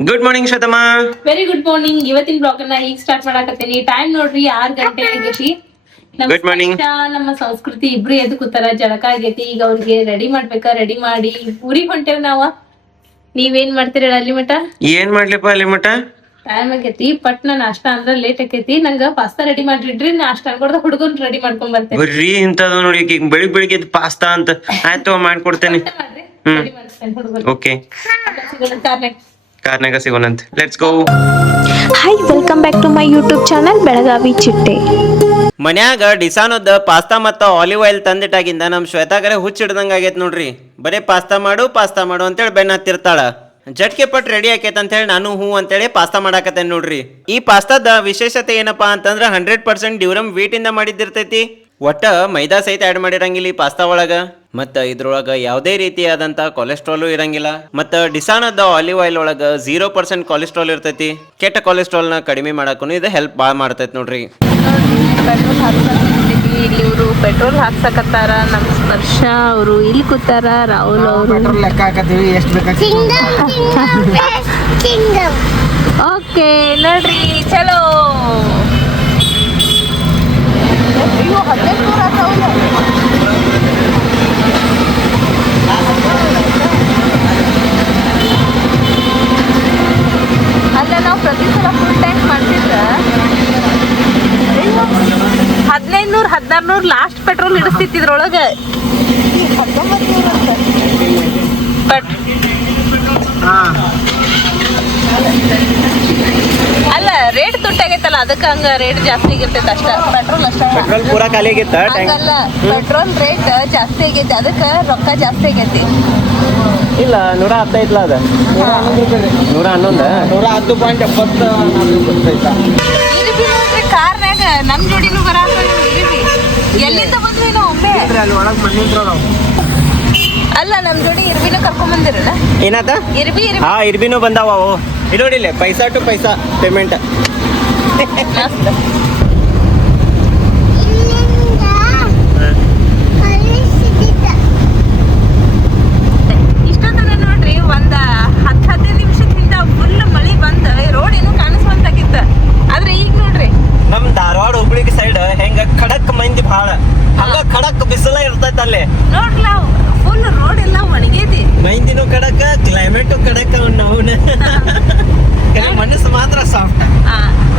Good morning ಶ್ವೇತಮ್ಮ. Very good morning. ಇವತ್ತಿನ blog ಅನ್ನ ಈಗ ಸ್ಟಾರ್ಟ್ ಮಾಡಾಕತ್ತೀನಿ. ಟೈಮ್ ನೋಡ್ರಿ 6 ಗಂಟೆ ಆಗೈತಿ. Good morning. ನಮ್ಮ ಸಂಸ್ಕೃತಿ ಇಬ್ರು ಎದ್ದು ಕೂತಾರ, ಜಳಕ ಆಗೈತಿ. ಈಗ ಅವ್ರಿಗೆ ರೆಡಿ ಮಾಡ್ಬೇಕಾ, ರೆಡಿ ಮಾಡಿ ಊರಿಗೆ ಹೊಂಟೇವ್ ನಾವ. ನೀವೇನ್ ಮಾಡ್ತೀರ ಅಲ್ಲಿ ಮಟ? ಏನ್ ಮಾಡ್ಲಿಪ್ಪ ಅಲ್ಲಿ ಮಟ? ಟೈಮ್ ಆಗೈತಿ. ಪಟ್ನ ನಾಷ್ಟ ಅಂದ್ರ ಲೇಟ್ ಆಕೈತಿ. ನಂಗ ಪಾಸ್ತಾ ರೆಡಿ ಮಾಡಿಡ್ರಿ, ನಾಷ್ಟ ಅನ್ಕೊಡ್ದ ಹುಡುಗನ್ ರೆಡಿ ಮಾಡ್ಕೊಂಡ್ ಬರ್ತೇನೆ. ಬರ್ರಿ ಇಂತದ ನೋಡಿ, ಬೆಳಿಗ್ಗೆ ಪಾಸ್ತಾ ಅಂತ. ಆಯ್ತು ಮಾಡ್ಕೊಡ್ತೇನೆ. ರೆಡಿ ಮಾಡಿಸ್ತೇನೆ ಹುಡುಗನ್. ಓಕೆ, ಕಾರ್ನಾಗ ಸಿಗೋಣಂತ. Let's go. Hi, welcome back to my YouTube channel Belagavi Chitte. ಮನ್ಯಾಗ ಡಿಸಾನೋದ ಪಾಸ್ತಾ ಮತ್ತ ಆಲಿವ್ ಆಯಿಲ್ ತಂದಿಟ್ಟಾಗಿಂದ ನಮ್ ಶ್ವೇತಾಗರೆ ಹುಚ್ಚಿಡ್ದಂಗ ಆಗೈತ್ ನೋಡ್ರಿ. ಬರೀ ಪಾಸ್ತಾ ಮಾಡು ಅಂತೇಳಿ ಬೆನ್ನ ಹತ್ತಿರ್ತಾಳ. ಜಟ್ಕೆ ಪಟ್ ರೆಡಿ ಆಕೇತ್ ಅಂತ ಹೇಳಿ ನಾನು ಹೂ ಅಂತೇಳಿ ಪಾಸ್ತಾ ಮಾಡಾಕತ್ತೇನ್ ನೋಡ್ರಿ. ಈ ಪಾಸ್ತಾದ ವಿಶೇಷತೆ ಏನಪ್ಪಾ ಅಂತಂದ್ರ 100% ಡ್ಯೂರಮ್ ವೀಟ್ ಇಂದ ಮಾಡಿದ್ದಿರ್ತೈತಿ. ಒಟ್ಟ ಮೈದಾ ಸಹಿತ ಆಡ್ ಮಾಡಿರಂಗಿಲ್ಲ ಈ ಪಾಸ್ತಾ ಒಳಗ. ಮತ್ತ ಇದ್ರೊಳಗ ಯಾವುದೇ ರೀತಿಯಾದಂತ ಕೊಲೆಸ್ಟ್ರಾಲು ಇರಂಗಿಲ್ಲ. ಮತ್ತ ಡಿಸಾನದ ಆಲಿವ್ ಆಯಿಲ್ ಒಳಗ 0% ಕೊಲೆಸ್ಟ್ರಾಲ್ ಇರ್ತೈತಿ. ಕೆಟ್ಟ ಕೊಲೆಸ್ಟ್ರಾಲ್ ನ ಕಡಿಮೆ ಮಾಡಾಕು ಇದು ಹೆಲ್ಪ್ ಬಾಳ ಮಾಡ್ತೈತಿ ನೋಡ್ರಿ. ಪೆಟ್ರೋಲ್ ಹಾಕ್ಸಕತ್ತೀವಿ. ಇಲ್ಲಿ ಇವರು ಪೆಟ್ರೋಲ್ ಹಾಕ್ಸಕತ್ತಾರ. ನಮ್ ಸ್ಪರ್ಶ ಅವರು ಇಲ್ಲಿ ಕೂತಾರ. ರಾಹುಲ್ ಅವರು ಲೆಕ್ಕ ಹಾಕತ್ತೀವಿ ಎಷ್ಟು ಬೇಕಾಗ್ತದೆ. ಓಕೆ ನೋಡ್ರಿ, ಚಲೋ. ಅಲ್ಲ, ನಾವು ಪ್ರತಿ ಸಲ ಫುಲ್ ಟ್ಯಾಂಕ್ ಮಾಡ್ತಿದ್ರ 1500 1600 ಲಾಸ್ಟ್ ಪೆಟ್ರೋಲ್ ಇಡಿಸ್ತಿತ್ತು ಇದ್ರೊಳಗ. ಬಟ್ ಅಲ್ಲ, ರೇಟ್ ತುಟ್ಟಾಗೈತಲ್ಲ, ಅದಕ್ಕೆ ಹಂಗ ರೇಟ್ ಜಾಸ್ತಿ ಆಗಿರ್ತೈತೆ ಅಷ್ಟ. ಪೆಟ್ರೋಲ್ ಅಷ್ಟ ಪೆಟ್ರೋಲ್ ಪೂರಾ ಖಾಲಿ ಆಗೈತ. ಹಂಗಲ್ಲ, ಪೆಟ್ರೋಲ್ ರೇಟ್ ಜಾಸ್ತಿ ಆಗೈತಿ, ಅದಕ್ಕೆ ರೊಕ್ಕ ಜಾಸ್ತಿ ಆಗೈತಿ. ಇಲ್ಲ 115 ಅದ. 111 ಇರಿಬಿ ನೋಡ್ರಿ, ಕಾರ್ನ್ಯಾಗ ನಮ್ ಜೋಡಿನೂ ಬರಾಕ ಇರಿಬಿ. ಎಲ್ಲಿಂದ ಬಂದ್ವಿ ನಾವು ಒಮ್ಮೆ? ಅಲ್ಲ, ನಮ್ ಜೋಡಿ ಇರ್ಬಿನ ಕರ್ಕೊಂಡ್ ಬಂದಿರಲ್ಲ. ಏನಾದ? ಇರ್ಬಿ ಹಾ, ಇರ್ಬಿನೂ ಬಂದಾವ. ಇಲ್ಲಿ ನೋಡಿಲ್ಲ, ಪೈಸಾ ಟು ಪೈಸಾ ಪೇಮೆಂಟ್. ಮಸ್ತ್. ಇಷ್ಟೊತ್ತನ ನೋಡ್ರಿ, ಒಂದ 10-15 ನಿಮಿಷದಿಂದ ಫುಲ್ ಮಳಿ ಬಂದ ರೋಡ್ ಏನು ಕಾಣಿಸ್ವಂತಾಗಿತ್ತ. ಆದ್ರೆ ಈಗ ನೋಡ್ರಿ, ನಮ್ ಧಾರವಾಡ ಹುಬ್ಳಿಗೆ ಸೈಡ್ ಹೆಂಗ ಖಡಕ್ ಮಂದಿ ಭಾಳ, ಹಂಗ ಖಡಕ್ ಬಿಸಿಲ ಇರ್ತೈತ ಅಲ್ಲಿ. ನೋಡ್ಲ ಫುಲ್ ರೋಡ್ ಎಲ್ಲ ಒಣಗೈತಿ. ಮಂದಿನೂ ಕಡಕ, ಕ್ಲೈಮೇಟು ಕಡಕ. ಮನಸ್ಸು ಮಾತ್ರ ಸಾಫ್ಟ್.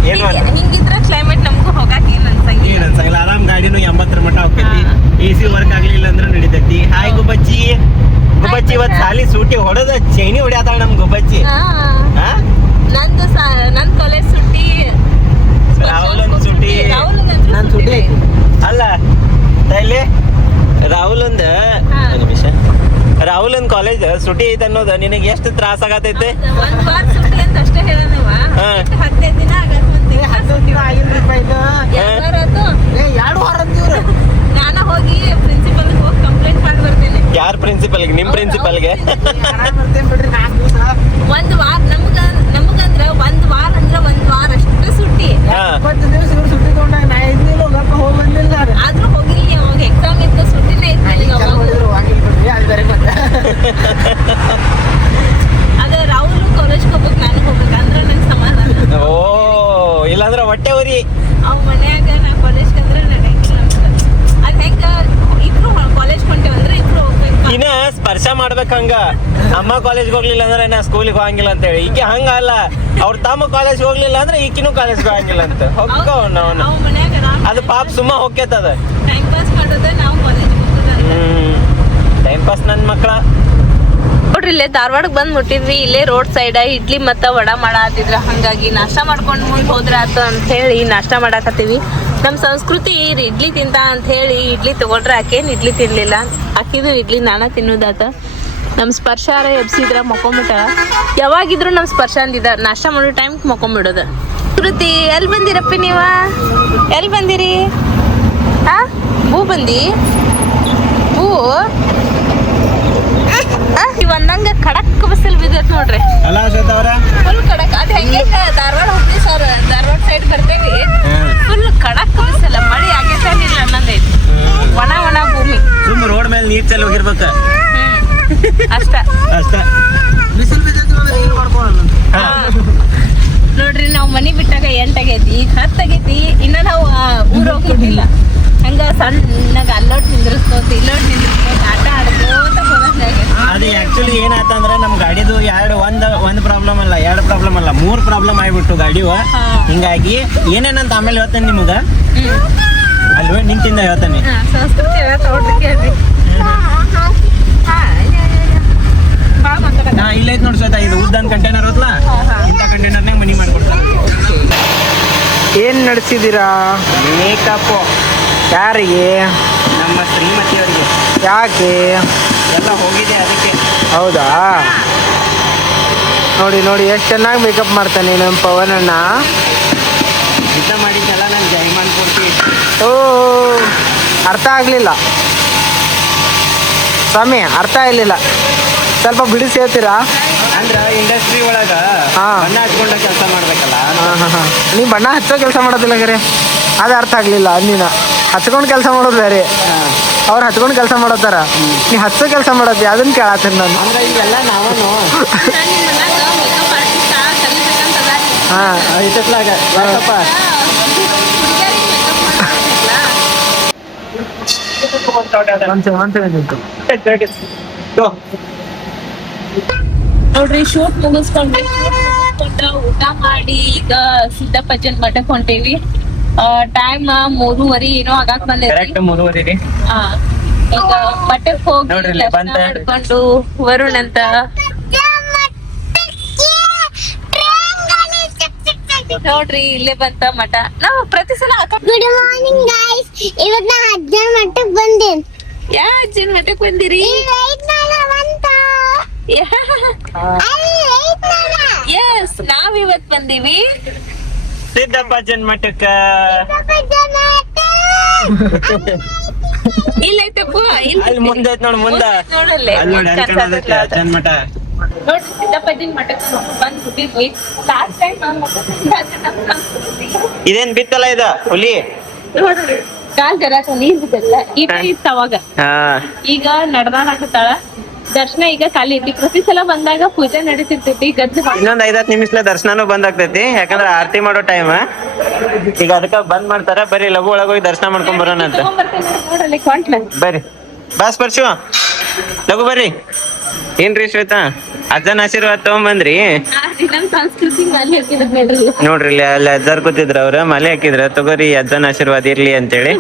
ಏನ್ ಮಾಡ್ತೀವಿ? ಹಿಂಗಿದ್ರ ಕ್ಲೈಮೇಟ್ ನಮಗೂ ಹೋಗಾಕ ಏನ್ ಅನ್ಸಂಗಿಲ್ಲ. ಆರಾಮ್ ಗಾಡಿನೂ 80 ಮಟ್ಟ ಹೋಗ್ತೈತಿ. AC ವರ್ಕ್ ಆಗ್ಲಿಲ್ಲ ಅಂದ್ರೆ ನಡಿತೈತಿ. ಹಾಯ್ ಗುಬ್ಬಚ್ಚಿ. ಗುಬ್ಬಚ್ಚಿ ಇವತ್ ಸಾಲಿ ಸೂಟಿ ಹೊಡೆದ ಚೈನಿ ಹೊಡ್ಯಾತಾಳ ನಮ್ ಗುಬ್ಬಚ್ಚಿ. ನನ್ ಕಾಲೇಜ್ ಸುಟ್ಟಿ, ರಾಹುಲ್ ಸುಟಿ, ನನ್ ಸುಟಿ. ಅಲ್ಲ ತೈಲೆ ರಾಹುಲ್ ಕಾಲೇಜ್ ಸುಟಿ ಐತೆ ಅನ್ನೋದು ನಿನಗೆ ಎಷ್ಟು ತ್ರಾಸ ಆಗತೈತೆ? ಒಂದ್ ವಾರ ಸುಟ್ಟಿ ಅಂತ ಅಷ್ಟೇ ಹೇಳನವ. 15 ದಿನ ಆಗತ್ತೆ. 15 ದಿನ ಆಗಿಲ್ರಿಪ್ಪ ಇದು. 2 ವಾರ ಅಂತೀವ್ರು. ನಾನ ಹೋಗಿ ಪ್ರಿನ್ಸಿಪಲ್ ಹೋಗಿ ಕಂಪ್ಲೇಂಟ್ ಮಾಡಿ ಬರ್ತೇನೆ. ಯಾರ ಪ್ರಿನ್ಸಿಪಲ್ಗೆ? ನಿಮ್ ಪ್ರಿನ್ಸಿಪಲ್ಗೆ? ಆರಾಮ್ ಬರ್ತೇನೆ ಬಿಡ್ರಿ. 4 ದಿವಸ ಒಂದ್ ವಾರ ನಮಗಂದ್ರ ಒಂದ್ ವಾರ ಅಂದ್ರ ಒಂದ್ ವಾರ ಅಷ್ಟೇ ಸುಟ್ಟಿ. 20 ದಿವಸ ಇವ್ರು ಸುಟ್ಟಿ ತಗೊಂಡಾಗ ನಾ ಇದ್ನಿಲ್ಲ, ಹೋಗಪ್ಪ ಹೋಗಿ ಬಂದಿಲ್ಲ. ಆದ್ರೂ ಹೋಗಿಲ್ಲ. ಅವಾಗ ಎಕ್ಸಾಮ್ ಇತ್ತು, ಸುಟ್ಟಿನೇ ಇತ್ತು. ಆಗಿಲ್ಲ ಬಿಡ್ರಿ, ಅದು ಬೇರೆ ಮತ್ತೆ. ಅದೇ ರಾಹುಲ್ ಕಾಲೇಜ್ ಹೋಗ್ಬೇಕು, ನಾನು ಹೋಗ್ಬೇಕು ಅಂದ್ರ ನಂಗೆ ಸಮಾಧಾನ. ಓ, ಇಲ್ಲಾಂದ್ರ ಹೊಟ್ಟೆ ಉರಿ. ಅವ್ ಮನ್ಯಾಗ ನಾ ಕಾಲೇಜ್ ಅಂದ್ರೆ ನಡೆಯಂಗಿಲ್ಲ ಅಂತ. ಅದ್ ಹೆಂಗ ಇಬ್ರು ಕಾಲೇಜ್ ಹೊಂಟೇವಂದ್ರೆ ಇಬ್ರು ಹೋಗ್ಬೇಕು. ಇನ್ನ ಸ್ಪರ್ಶ ಮಾಡ್ಬೇಕಂಗ. ಅಮ್ಮ ಕಾಲೇಜ್ಗೆ ಹೋಗ್ಲಿಲ್ಲ ಅಂದ್ರೆ ನಾ ಸ್ಕೂಲಿಗೆ ಹೋಗಂಗಿಲ್ಲ ಅಂತ ಹೇಳಿ. ಈಕೆ ಹಂಗ ಅಲ್ಲ, ಅವ್ರ ತಮ್ಮ ಕಾಲೇಜ್ ಹೋಗ್ಲಿಲ್ಲ ಅಂದ್ರೆ ಈಕಿನೂ ಕಾಲೇಜ್ಗೆ ಹೋಗಂಗಿಲ್ಲ ಅಂತ. ಹೋಗ್ಕೋ ಅವನು. ಅವ್ ಮನ್ಯಾಗ ಅದು ಪಾಪ ಸುಮ್ಮ ಹೋಗ್ಯತದ. ಟೈಮ್ ಪಾಸ್ ಮಾಡೋದೇ ನಾವು ಕಾಲೇಜ್ ಹೋಗೋದಲ್ಲ. ಟೈಮ್ ಪಾಸ್ ನನ್ ಮಕ್ಕಳ. ನೋಡ್ರಿ, ಇಲ್ಲೇ ಧಾರವಾಡಕ್ಕೆ ಬಂದ್ ಮುಟ್ಟಿದ್ವಿ. ಇಲ್ಲೇ ರೋಡ್ ಸೈಡ್ ಇಡ್ಲಿ ಮತ್ತ ವಡಾ ಮಾಡಾತಿದ್ರ. ಹಂಗಾಗಿ ನಾಷ್ಟಾ ಮಾಡ್ಕೊಂಡು ಮುಂದೆ ಹೋದ್ರ ಆತ ಅಂತ ಹೇಳಿ ನಾಷ್ಟಾ ಮಾಡಾಕತ್ತೀವಿ. ನಮ್ಮ ಸಂಸ್ಕೃತಿ ಇಡ್ಲಿ ತಿಂತ ಅಂತ ಹೇಳಿ ಇಡ್ಲಿ ತಗೊಂಡ್ರೆ ಆಕೇನ್ ಇಡ್ಲಿ ತಿನ್ಲಿಲ್ಲ. ಆಕಿದು ಇಡ್ಲಿ ನಾನ ತಿನ್ನೋದಾತ. ನಮ್ಮ ಸ್ಪರ್ಶಾರ ಎಬ್ಸಿದ್ರ ಮಕ್ಕೊಂಬಿಟ್ಟ. ಯಾವಾಗಿದ್ರು ನಮ್ಮ ಸ್ಪರ್ಶ ಅಂದಿದ ನಾಷ್ಟಾ ಮಾಡೋ ಟೈಮ್ ಮಕ್ಕೊಂಬಿಡೋದು. ಸಂಸ್ಕೃತಿ ಎಲ್ಲಿ ಬಂದಿರಪ್ಪಿ ನೀವ? ಎಲ್ಲಿ ಬಂದಿರಿ? ಹೂ ಬಂದಿ? ಹೂ ಒಂದಂಗ ಖಡಕ್ ಬಿಸಿಲ್ ಬಿದ್ದೈತ್ ನೋಡ್ರಿ. ಅಲ್ಲ ಶ್ವೇತ ಅವರ, ಫುಲ್ ಖಡಕ್. ಅದ್ ಹೆಂಗೆ ಧಾರವಾಡ ಹೋಗ್ತೀವಿ ಸರ್, ಧಾರವಾಡ ಸೈಡ್ ಬರ್ತೇವಿ, ಫುಲ್ ಖಡಕ್ ಬಿಸಿಲ್ಲ. ಮಳಿ ಆಗೈತೇನಿಲ್ಲ ಅನ್ನೋದೈತಿ. ಒಣ ಭೂಮಿ. ಸುಮ್ ರೋಡ್ ಮೇಲೆ ನೀರ್ ಚೆಲ್ಲಿ ಹೋಗಿರ್ಬೇಕ ಅಷ್ಟ. ಬಿಸಿಲು ಬಿದ್ದೈತಿ ಅಂದ್ರೆ ಏನ್ ಮಾಡ್ಕೊಳ್ಳಲ್ಲ. ಸಣ್ಣಗ ಅಲ್ಲೋಟ್ ನಿಂದ್ರಿಸ್ಕೋತ ಇಲ್ಲೋಟ್ ನಿಂದ್ರಿಸ್ಕೋತ ಆಟ ಆಡ್ಕೋತ ಹೋದಂಗಾಗೈತಿ. ಅದು ಆಕ್ಚುಲಿ ಏನಾಯ್ತಂದ್ರ ನಮ್ ಗಾಡಿದು ಒಂದ್ ಪ್ರಾಬ್ಲಮ್ ಅಲ್ಲ, 2 ಪ್ರಾಬ್ಲಮ್ ಅಲ್ಲ, 3 ಪ್ರಾಬ್ಲಮ್ ಆಗ್ಬಿಟ್ಟು ಗಾಡಿವ. ಹಿಂಗಾಗಿ ಏನೇನಂತ ಆಮೇಲೆ ಹೇಳ್ತೇನೆ ನಿಮಗ, ಅಲ್ವೇ ನಿಂತಿಂದ ಹೇಳ್ತೇನೆ. ಸಂಸ್ಕೃತಿ ತಗೊಳ್ರಿ ಕೇಳ್ರಿ. ಇಲ್ಲ ಐತ್ ನೋಡಿ ಶ್ವೇತಾ, ಇದು ಉದ್ದನ್ ಕಂಟೈನರ್ ಹೋದ್ಲಾ, ಇಂಥ ಕಂಟೈನರ್ನಾಗ ಮನಿ ಮಾಡ್ಕೊಡ್ತಾರೆ. ಏನ್ ನಡೆಸಿದೀರಾ? ಮೇಕಪ್ ಯಾರಿಗೆ? ನಮ್ಮ ಶ್ರೀಮತಿಯವರಿಗೆ. ಯಾಕೆ? ಎಲ್ಲ ಹೋಗಿದೆ ಅದಕ್ಕೆ. ಹೌದಾ? ನೋಡಿ ನೋಡಿ ಎಷ್ಟು ಚೆನ್ನಾಗಿ ಮೇಕಪ್ ಮಾಡ್ತಾನೆ ನಮ್ಮ ಪವನ್ ಅಣ್ಣ. ಯುದ್ಧ ಮಾಡಿದ್ದೆಲ್ಲ ನಾನು ಜೈಮಾನ್ ಕೊಡ್ತೀವಿ. ಓ, ಅರ್ಥ ಆಗ್ಲಿಲ್ಲ ಸ್ವಾಮಿ, ಅರ್ಥ ಆಗ್ಲಿಲ್ಲ. ಸ್ವಲ್ಪ ಬಿಡಿಸಿ ಹೇಳ್ತೀರಾ? ಅಂದ್ರ ಇಂಡಸ್ಟ್ರಿ ಒಳಗ ಹಾ. ಬಣ್ಣ ಹಚ್ಕೊಂಡ ಕೆಲಸ ಮಾಡ್ಬೇಕಲ್ಲ. ನೀವು ಬಣ್ಣ ಹಚ್ಚೋ ಕೆಲಸ ಮಾಡೋದಿಲ್ಲ ಗರೆ, ಅದು ಅರ್ಥ ಆಗ್ಲಿಲ್ಲ. ನೀನು ಹಚ್ಕೊಂಡು ಕೆಲಸ ಮಾಡೋದು ಬೇರೆ, ಅವ್ರು ಹಚ್ಕೊಂಡು ಕೆಲಸ ಮಾಡೋತಾರ, ನೀ ಹಚ್ಚೋ ಕೆಲಸ ಮಾಡೋದು ಅದನ್ನ ಕೇಳತ್ತೀನಿ ನಾನು. ಅಂದ್ರೆ ಇವೆಲ್ಲ ನಾವನು ಹಾಂ, ಇತ್ತಲಾಗ ಯಾಕಪ್ಪ ನೋಡ್ರಿ ಶೂಟ್ ಮುಗಿಸ್ಕೊಂಡ್ವಿ. ಊಟ ಮಾಡಿ ಈಗ ಸಿದ್ದಪ್ಪಜ್ಜನ್ ಮಠಕ್ ಹೊಂಟೇವಿ. ಟೈಮ್ 3:30 ಏನೋ ಆಗಾಕ್ ಬಂದೈತಿ. ಕರೆಕ್ಟ್ 3:30 ರೀ. ಹಾ, ಈಗ ಮಠಕ್ ಹೋಗಿ ನೋಡ್ರಿ ಇಲ್ಲಿ ದರ್ಶನ ಬಂತ. ಮಾಡ್ಕೊಂಡು ವರುಣ್ ಅಂತ ನೋಡ್ರಿ ಇಲ್ಲೇ ಬಂತ ಮಠ. ನಾವು ಪ್ರತಿ ಸಲ ಗುಡ್ ಮಾರ್ನಿಂಗ್ ಗೈಸ್, ಇವತ್ತು ನಾ ಅಜ್ಜನ ಮಠಕ್ಕೆ ಬಂದೇನ್. ಯಾ ಅಜ್ಜನ್ ಮಠಕ್ ಬಂದಿರಿ? ಎಸ್, ನಾವ್ ಇವತ್ ಬಂದೀವಿ ಸಿದ್ದಪ್ಪಜ್ಜನ್ ಮಠಕ್ಕ. ಇಲ್ಲ ಐತಪ್ಪ, ಅಲ್ಲಿ ಮುಂದೆ ಐತ್ ನೋಡ್, ಮುಂದ ನೋಡಲ್ಲೇ ಅಲ್ಲಿ ನೋಡಿ ಅಲ್ಲಿ ಕಾಣತೈತೆ ಅಜ್ಜನ್ ಮಠ. ನೋಡ್ರಿ ಸಿದ್ದಪ್ಪಜ್ಜನ್ ಮಠಕ್ಕೆ ಬಂದ್ಬಿಟ್ಟಿದ್ವಿ. ಲಾಸ್ಟ್ ಟೈಮ್ ಇದೇನ್ ಬಿತ್ತಲ್ಲ ಇದು ಹುಲಿ. ನೋಡ್ರಿ ಕಾಲ್ ಜರಾಕ ನೀರ್ ಬಿದ್ದಲ್ಲ, ಈಗ ಇತ್ತು ಅವಾಗ. ಹಾ, ಈಗ ನಡ್ದಾಡಕತ್ತಾಳ. ದರ್ಶನ ಈಗ ಖಾಲಿ ಐತಿ. ಪ್ರತಿ ಸಲ ಬಂದಾಗ ಪೂಜೆ ನಡೀತಿರ್ತೈತಿ. ಗದ್ದೆ ಇನ್ನೊಂದ್ 5-10 ನಿಮಿಷ ದರ್ಶನನೂ ಬಂದ್ ಆಗ್ತೈತಿ, ಯಾಕಂದ್ರ ಆರತಿ ಮಾಡೋ ಟೈಮ್ ಈಗ ಅದಕ್ಕ ಬಂದ್ ಮಾಡ್ತಾರ. ಬರ್ರಿ ಲಘು ಒಳಗ್ ಹೋಗಿ ದರ್ಶನ ಮಾಡ್ಕೊಂಡ್ ಬರೋಣ ಅಂತ. ನೋಡಲ್ಲಿ ಕೊಂಟ್ಲ ಬರ್ರಿ ಬಾಸ್ ಪರ್ಶು, ಲಘು ಬರ್ರಿ. ಏನ್ರಿ ಶ್ವೇತಾ, ಅಜ್ಜನ ಆಶೀರ್ವಾದ ತಗೊಂಬಂದ್ರಿ? ನಮ್ ಸಂಸ್ಕೃತಿ ಅಲ್ಲಿ ಹಾಕಿದ್ರು ನೋಡ್ರಿ. ನೋಡ್ರಿ ಇಲ್ಲಿ ಅಲ್ಲಿ ಅಜ್ಜಾರ್ ಕೂತಿದ್ರ, ಅವ್ರ ಮಲೆ ಹಾಕಿದ್ರ, ತಗೋರಿ ಅಜ್ಜನ ಆಶೀರ್ವಾದ ಇರ್ಲಿ ಅಂತೇಳಿ.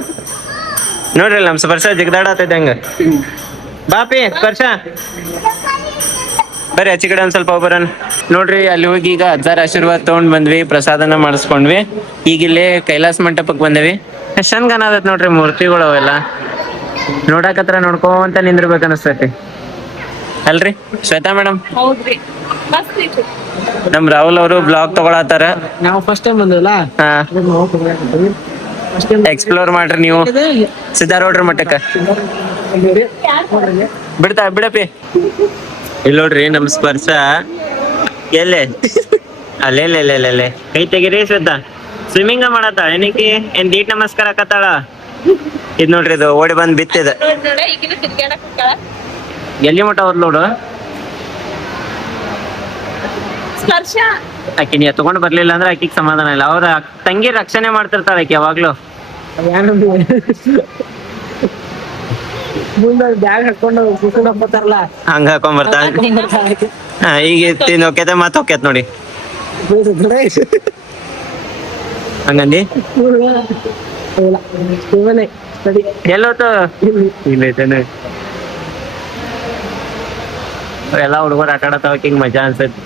ನೋಡ್ರಿ ನಮ್ ಸ್ಪರ್ಶ ಜಿಗದಾಡತ್ತೈತೆ. ಬಾಪಿ ಸ್ಪರ್ಶ ಬರ್ರಿ ಆಚೆ ಕಡೆ ಒಂದ್ ಸ್ವಲ್ಪ ಬರೋಣ. ನೋಡ್ರಿ ಅಲ್ಲಿ ಹೋಗಿ ಈಗ ಅಜ್ಜಾರ ಆಶೀರ್ವಾದ ತಗೊಂಡ್ ಬಂದ್ವಿ, ಪ್ರಸಾದನ ಮಾಡಿಸ್ಕೊಂಡ್ವಿ. ಈಗ ಇಲ್ಲಿ ಕೈಲಾಸ ಮಂಟಪಕ್ ಬಂದೇವಿ. ಎಷ್ಟ್ ಚಂದ ಕಾಣತೈತ್ ನೋಡ್ರಿ ಮೂರ್ತಿಗಳು ಅವೆಲ್ಲ. ನೋಡಕತ್ರ ನೋಡ್ಕೊಂತ ನಿಂದಿರ್ಬೇಕು ಅನಸ್ತೈತಿ ಅಲ್ರಿ ಶ್ವೇತಾ ಮೇಡಮ್? ಹೌದ್ರಿ, ಮಸ್ತ್ ಐತಿ. ನಮ್ ರಾಹುಲ್ ಅವರು ಬ್ಲಾಗ್ ತಗೊಳತಾರ. ನಾವು ಫಸ್ಟ್ ಟೈಮ್ ಬಂದಿಲ್ಲ. ಹಾ, ಎಕ್ಸ್ಪ್ಲೋರ್ ಮಾಡ್ರಿ ನೀವು ಸಿದ್ದಾರೋಡ್ರ ಮಠಕ್ಕ. ಬಿಡಪಿ ಇಲ್ಲಿ ನೋಡ್ರಿ ನಮ್ ಸ್ಪರ್ಶ ಎಲ್ಲೇ ಅಲ್ಲೇ ಕೈ ತೆಗಿರಿ ಶ್ವೇತಾ. ಸ್ವಿಮ್ಮಿಂಗ್ ಮಾಡತ್ತ ಏನಕ್ಕೆ? ಏನ್ ದೀಟ್ ನಮಸ್ಕಾರ ಹಾಕತ್ತಾಳ? ಇದ್ ನೋಡ್ರಿ, ಇದು ಓಡಿ ಬಂದ್ ಬಿತ್ತಿದ. ನೋಡ ಈಗಿನ ತಿರ್ಗಾಡಕ್ ಹೋಗ್ತಾಳ. ಎಲ್ಲಿ ಮಠ ಹೋದ್ ನೋಡು. ಸ್ಪರ್ಶ ಆಕಿ ನೀ ತಗೊಂಡ್ ಬರ್ಲಿಲ್ಲ ಅಂದ್ರೆ ಆಕಿಗ್ ಸಮಾಧಾನ ಇಲ್ಲ. ಅವ್ರ ತಂಗಿ ರಕ್ಷಣೆ ಮಾಡ್ತಿರ್ತಾಳ ಆಕಿ ಯಾವಾಗ್ಲೂ. ಮುಂದೆ ಬ್ಯಾಗ್ ಹಾಕೊಂಡು ಕುತ್ಕೊಂಡು ಹೋಗ್ತಾರಲ್ಲ, ಹಂಗ ಹಾಕೊಂಡ್ ಬರ್ತಾಳ. ಈಗ ತಿನ್ ಹೊಕ್ಯತೆ ಮತ್ ಹೊಕ್ಯತ್ ನೋಡಿ ಹಂಗಂದಿ. ಎಲ್ಲೋತು ಇಲ್ಲೈತೇನೆ. ಎಲ್ಲ ಹುಡುಗರು ಆಟ ಆಡತಾವ, ಹಿಂಗ್ ಮಜಾ ಅನ್ಸತ್.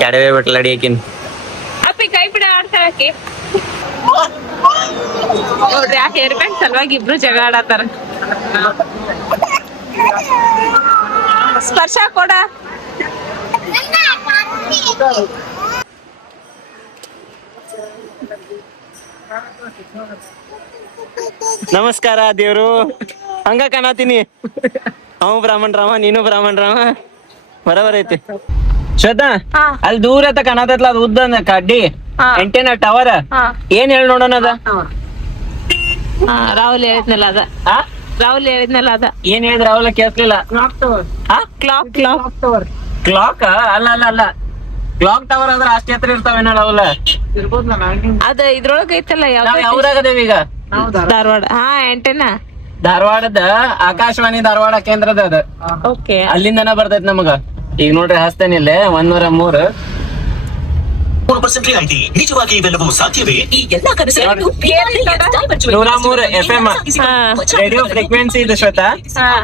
ಕೆಡವೆ ಬಿಟ್ಲ ಅಡಿಯಕಿನ್. ಅಪ್ಪಿ ಕೈ ಬಿಡ ಆಡ್ತಾಳಕಿ. ನೋಡ್ರಿ ಆ ಹೇರ್ ಬ್ಯಾಂಡ್ ಸಲುವಾಗಿ ಇಬ್ರು ಜಗಳ ಆಡತಾರ. ಸ್ಪರ್ಶ ಕೊಡ. ನಮಸ್ಕಾರ ದೇವ್ರು. ಹಂಗ ಕಾಣತೀನಿ. ಅವ ಬ್ರಾಹ್ಮಣ ರಾಮ, ನೀನು ಬ್ರಾಹ್ಮಣ ರಾಮ, ಬರಬರ ಐತಿ. ಶ್ವೇತಾ, ಹಾ. ಅಲ್ಲಿ ದೂರ ಅಂತ ಕಾಣತೈತ್ಲ, ಅದು ಉದ್ದ ಕಡ್ಡಿ ಹಾ. ಎಂಟೇನ ಟವರ್. ಹಾ. ಏನ್ ಹೇಳಿ ನೋಡೋಣ ಅದ. ರಾಹುಲ್ ಹೇಳಿದ್ನಲ್ಲ ಅದ. ಆ? ರಾಹುಲ್ ಹೇಳಿದ್ನಲ್ಲ ಅದ. ಏನ್ ಹೇಳಿದ್ರ ಅವಲ್ಲ ಕೇಳಿಸ್ಲಿಲ್ಲ. ಕ್ಲಾಕ್ ಕ್ಲಾಕ್ ಅಲ್ಲ ಅಲ್ಲ ಅಲ್ಲ ಕ್ಲಾಕ್ ಟವರ್ ಅಂದ್ರೆ ಅಷ್ಟೇ ಹತ್ರ ಇರ್ತಾವೆ ನೋಡವಲ್ಲ. ಇರ್ಬೋದ್ಲ ನಾನು ಅದ ಇದ್ರೊಳಗ ಐತಲ್ಲ ನಾವ್ ಯಾವ್ದು ಯಾವ್ರಾಗದೇವಿ ಈಗ? ಧಾರವಾಡ ಆಂಟೆನಾ. ಧಾರವಾಡದ ಆಕಾಶವಾಣಿ ಧಾರವಾಡ ಕೇಂದ್ರದ ಅದ. ಓಕೆ ಅಲ್ಲಿಂದನ ಬರ್ತೈತಿ ನಮಗ. ಈಗ ನೋಡ್ರಿ ಹಾಸ್ತೇನೆ ಇಲ್ಲೇ 103 3% ರಿಯಾಯಿತಿ. ನಿಜವಾಗಿ ಇವೆಲ್ಲವೂ ಸಾಧ್ಯವೇ? ಈ ಎಲ್ಲಾ ಕನಸುಗಳನ್ನು 103 FM ರೇಡಿಯೋ ಫ್ರೀಕ್ವೆನ್ಸಿ ಇದು ಶ್ವೇತಾ.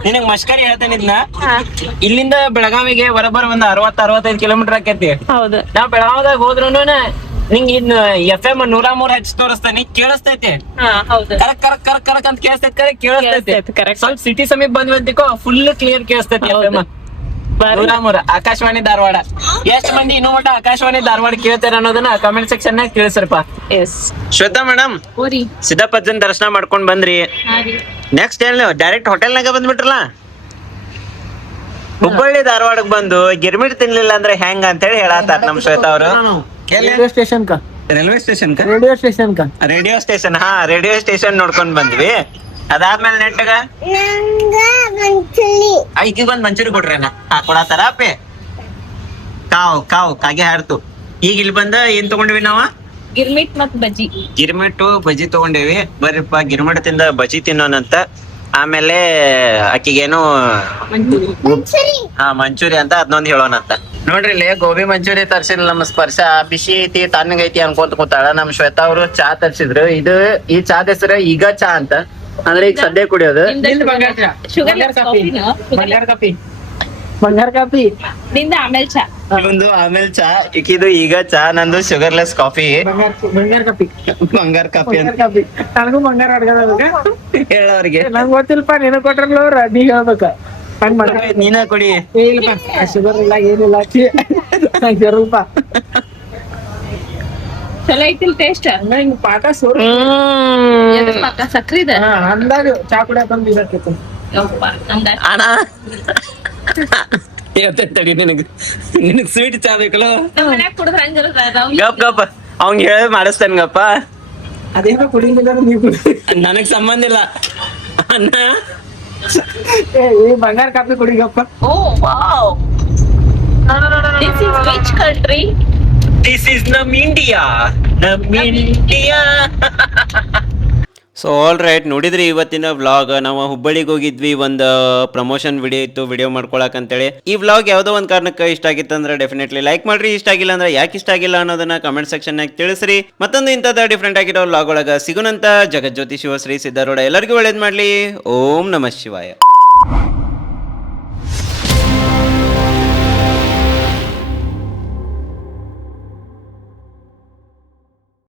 ನಿನಗ್ ಮಷ್ಕರಿ ಹೇಳ್ತೇನಿದ್ನ, ಇಲ್ಲಿಂದ ಬೆಳಗಾವಿಗೆ ಬರೋಬ್ಬರ ಒಂದ್ 60-65 ಕಿಲೋಮೀಟರ್ ಆಕೈತಿ. ಹೌದು. ನಾವ್ ಬೆಳಗಾವದಾಗ ಹೋದ್ರು ನಿಂಗ್ ಇನ್ FM 103 ಹೆಚ್ಚು ತೋರಿಸ್ತಾನೆ, ಕೇಳಿಸ್ತೈತಿ. ಹೌದು. ಕರಕ್ ಕರಕ್ ಕರಕ್ ಕರಕ್ ಅಂತ ಕೇಳಿಸ್ತೈತಿ, ಕೇಳಿಸ್ತೈತಿ. ಕೇಳಿಸ್ತೈತಿ, correct. ಸ್ವಲ್ಪ ಸಿಟಿ ಸಮೀಪ ಬಂದ್ವಂತಿಕೋ ಫುಲ್ ಕ್ಲಿಯರ್ ಕೇಳಿಸ್ತೈತಿ ಹೌದು. FM 103 ಆಕಾಶವಾಣಿ ಧಾರವಾಡ. ಎಷ್ಟ್ ಮಂದಿ ಇನ್ನೂ ಮಟ್ಟ ಆಕಾಶವಾಣಿ ಧಾರವಾಡ ಕೇಳ್ತಾರ ಅನ್ನೋದನ್ನ ಕಮೆಂಟ್ ಸೆಕ್ಷನ್ ನಾಗ ತಿಳಿಸ್ರಪ್ಪ. ಎಸ್. ಶ್ವೇತಾ ಮೇಡಮ್, ಸಿದ್ದಪ್ಪಜ್ಜನ್ ದರ್ಶನ ಮಾಡ್ಕೊಂಡ್ ಬಂದ್ರಿ. ನೆಕ್ಸ್ಟ್ ಏನ್ ಡೈರೆಕ್ಟ್ ಹೋಟೆಲ್ನಾಗ ಬಂದ್ಬಿಟ್ರಲ್ಲ. ಹುಬ್ಬಳ್ಳಿ ಧಾರವಾಡಕ್ ಬಂದು ಗಿರ್ಮಿಟ್ ತಿನ್ಲಿಲ್ಲ ಅಂದ್ರೆ ಹೆಂಗ ಅಂತ ಹೇಳಿ ಹೇಳತ್ತಾರ ನಮ್ ಶ್ವೇತಾ ಅವರು. ರೇಡಿಯೋ ಸ್ಟೇಷನ್ ಕ ರೈಲ್ವೆ ಸ್ಟೇಷನ್ ರೇಡಿಯೋ ಸ್ಟೇಷನ್ ಕ ರೇಡಿಯೋ ಸ್ಟೇಷನ್. ಹಾ, ರೇಡಿಯೋ ಸ್ಟೇಷನ್ ನೋಡ್ಕೊಂಡ್ ಬಂದ್ವಿ. ಅದಾದ್ಮೇಲೆ ನೆಟ್ಟಾಗ ನಂಗ ಮಂಚೂರಿ ಈಗ ಒಂದ್ ಮಂಚೂರಿ ಕೊಟ್ರೇನ ಕೊಡತಾರ ಅಪ್ಪೆ. ಕಾಗೆ ಹಾಡ್ತು. ಈಗ ಇಲ್ಲಿ ಬಂದ ಏನ್ ತಗೊಂಡ್ವಿ ನಾವ? ಗಿರ್ಮಿಟ್ ಮತ್ ಬಜ್ಜಿ. ಗಿರ್ಮಿಟ್ಟು ಬಜ್ಜಿ ತಗೊಂಡೇವಿ. ಬರ್ರಿಪ್ಪ ಗಿರ್ಮಿಟ್ ತಿಂದ ಬಜ್ಜಿ ತಿನ್ನೋನಂತ. ಆಮೇಲೆ ಆಕಿಗೇನು ಮಂಚೂರಿ ಮಂಚೂರಿ ಅಂತ ಅದನ್ನೊಂದ್ ಹೇಳೋಣಂತ. ನೋಡ್ರಿ ಇಲ್ಲಿ ಗೋಬಿ ಮಂಚೂರಿ ತರ್ಸಿಲ್ಲ ನಮ್ಮ ಸ್ಪರ್ಶ. ಬಿಸಿ ಐತಿ ತಣ್ಣಗೈತಿ ಅನ್ಕೊಂತ ಕೂತಾಳ. ನಮ್ ಶ್ವೇತಾ ಅವರು ಚಾ ತರ್ಸಿದ್ರು. ಈ ಚಾದ ಹೆಸರು ಈಗ ಚಾ ಅಂತ, ಅಂದ್ರೆ ಈಗ ಸದ್ಯ ಕುಡಿಯೋದು. ಬಂಗಾರ ಚಾ, ಶುಗರ್ ಬಂಗಾರ ಕಾಪಿ ನಿಂದ ಆಮೇಲೆ ಚಾ. ಒಂದು ಆಮೇಲೆ ಚಾ, ಇಕಿದು ಈಗ ಚಾ, ನಂದು ಶುಗರ್ಲೆಸ್ ಕಾಫಿ. ಬಂಗಾರ ಕಾಪಿ ಬಂಗಾರ ಕಾಫಿ ಅಂತ ಕಾಪಿ. ನನಗೂ ಬಂಗಾರ ಅಡ್ಗದ ಹೇಳೋರಿಗೆ. ನಂಗ್ ಗೊತ್ತಿಲ್ಪ, ನೀನು ಕೊಟ್ರಲ್ಲ ಅವ್ರ ನೀ ಹೇಳ್ಬೇಕ. ಹಂಗ್ ಮಾಡ ನೀನ ಕುಡಿ. ಇಲ್ಲಪ್ಪ, ಶುಗರ್ ಇಲ್ಲ ಏನಿಲ್ಲ ಸ್ವಲ್ಪ ಚಲೋ ಐತಿಲ್ ಟೇಸ್ಟ್. ಹಿಂಗ್ ಪಾಕ ಸೋರ್ ಸಕ್ರಿದ ಅಂದಾಗ ಚಾ ಕುಡಿಯಕ್ ಬಂದ್ ಇದಾಕೈತಿ. ಅಣ್ಣ ತಡಿ, ನಿನಗ್ ಸ್ವೀಟ್ ಚಾ ಬೇಕಲ್ಲ. ನಮ್ಮ ಮನ್ಯಾಗ ಕುಡಿದ್ರ ಹಂಗಿರದ. ಗಪ್ ಅವಂಗ ಹೇಳಿ ಮಾಡಿಸ್ತೇನ್ ಗಪ್ಪ. ಅದೇನೋ ಕುಡಿಲಿಲ್ಲ ನೀವ್ ಕುಡಿ. ನನಗ್ ಸಂಬಂಧ ಇಲ್ಲ ಅಣ್ಣ. ಈ ಬಂಗಾರ ಕಾಪಿ ಕುಡಿಗಪ್ಪ. Oh wow, this is which country? This is ನಮ್ ಇಂಡಿಯಾ. ಸೊ ಆಲ್ ರೈಟ್, ನೋಡಿದ್ರಿ ಇವತ್ತಿನ ವ್ಲಾಗ್. ನಾವು ಹುಬ್ಬಳ್ಳಿಗೆ ಹೋಗಿದ್ವಿ, ಒಂದು ಪ್ರಮೋಷನ್ ವಿಡಿಯೋ ಇತ್ತು, ವಿಡಿಯೋ ಮಾಡ್ಕೊಳಕ್ ಅಂತೇಳಿ. ಈ ವ್ಲಾಗ್ ಯಾವುದೋ ಒಂದು ಕಾರಣಕ್ಕೆ ಇಷ್ಟ ಆಗಿತ್ತು ಅಂದ್ರೆ ಡೆಫಿನೆಟ್ಲಿ ಲೈಕ್ ಮಾಡ್ರಿ. ಇಷ್ಟ ಆಗಿಲ್ಲ ಅಂದ್ರೆ ಯಾಕೆ ಇಷ್ಟ ಆಗಿಲ್ಲ ಅನ್ನೋದನ್ನ ಕಮೆಂಟ್ ಸೆಕ್ಷನ್ ನಾಗ ತಿಳಿಸ್ರಿ. ಮತ್ತೊಂದು ಇಂಥದ್ದು ಡಿಫ್ರೆಂಟ್ ಆಗಿರೋ ವ್ಲಾಗ್ ಒಳಗ ಸಿಗುನಂತ. ಜಗಜ್ಯೋತಿ ಶಿವಶ್ರೀ ಸಿದ್ದಾರೂಢ ಎಲ್ಲರಿಗೂ ಒಳ್ಳೇದ್ ಮಾಡ್ಲಿ. ಓಂ ನಮಃ ಶಿವಾಯ.